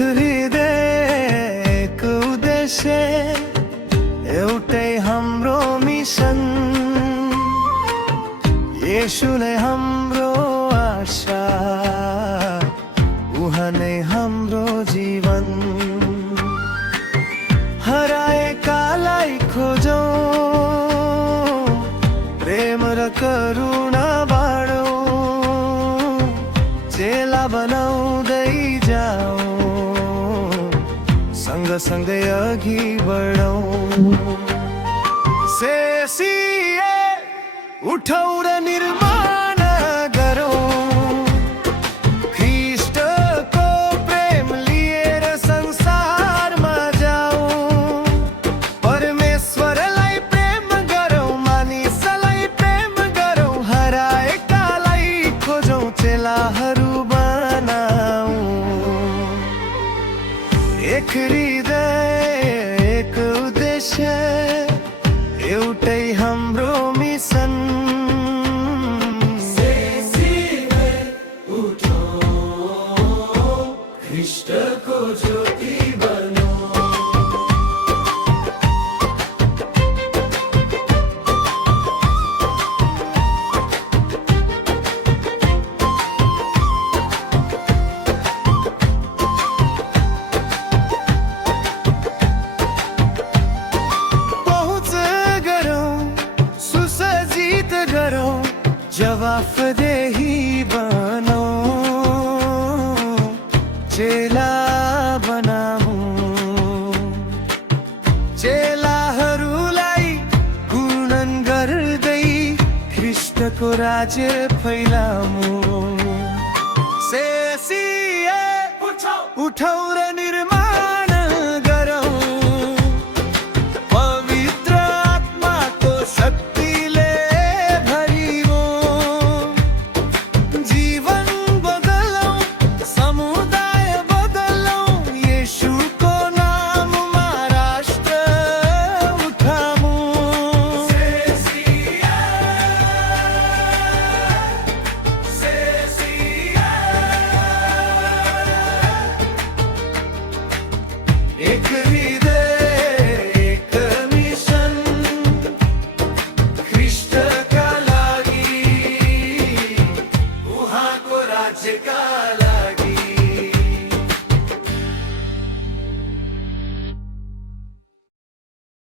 हृदय एक उद्देश्य एउटै हाम्रो मिसन येशू नै हाम्रो आशा उहाँ नै हाम्रो जीवन हराएकालाई खोजौं प्रेम र करुणा बाँडौं चेला बनाउँदै जाऊं सँगसँगै अघि बढौं सेसिए उठौं र निर्माण गरौं ख्रीष्टको प्रेम लिएर संसारमा जाऊं परमेश्वरलाई प्रेम गरौं मानिसलाई प्रेम गरौं हराएकालाई खोजौं चेलाहरू बनाऊं एक हृदय एक उद्देश्य एउटै हाम्रो मिसन ख्रीष्टको ज्योति बनौं जवाफदेही बनौं चेला बनाऊं चेलाहरूलाई गुणन गर्दै ख्रीष्टको राज्य फैलाऊं सेसिए उठौं र निर्माण गरौं पवित्र आत्माको शक्तिले एक हृदय एक मिशन ख्रीष्टका लागि उहाँको राज्यका लागि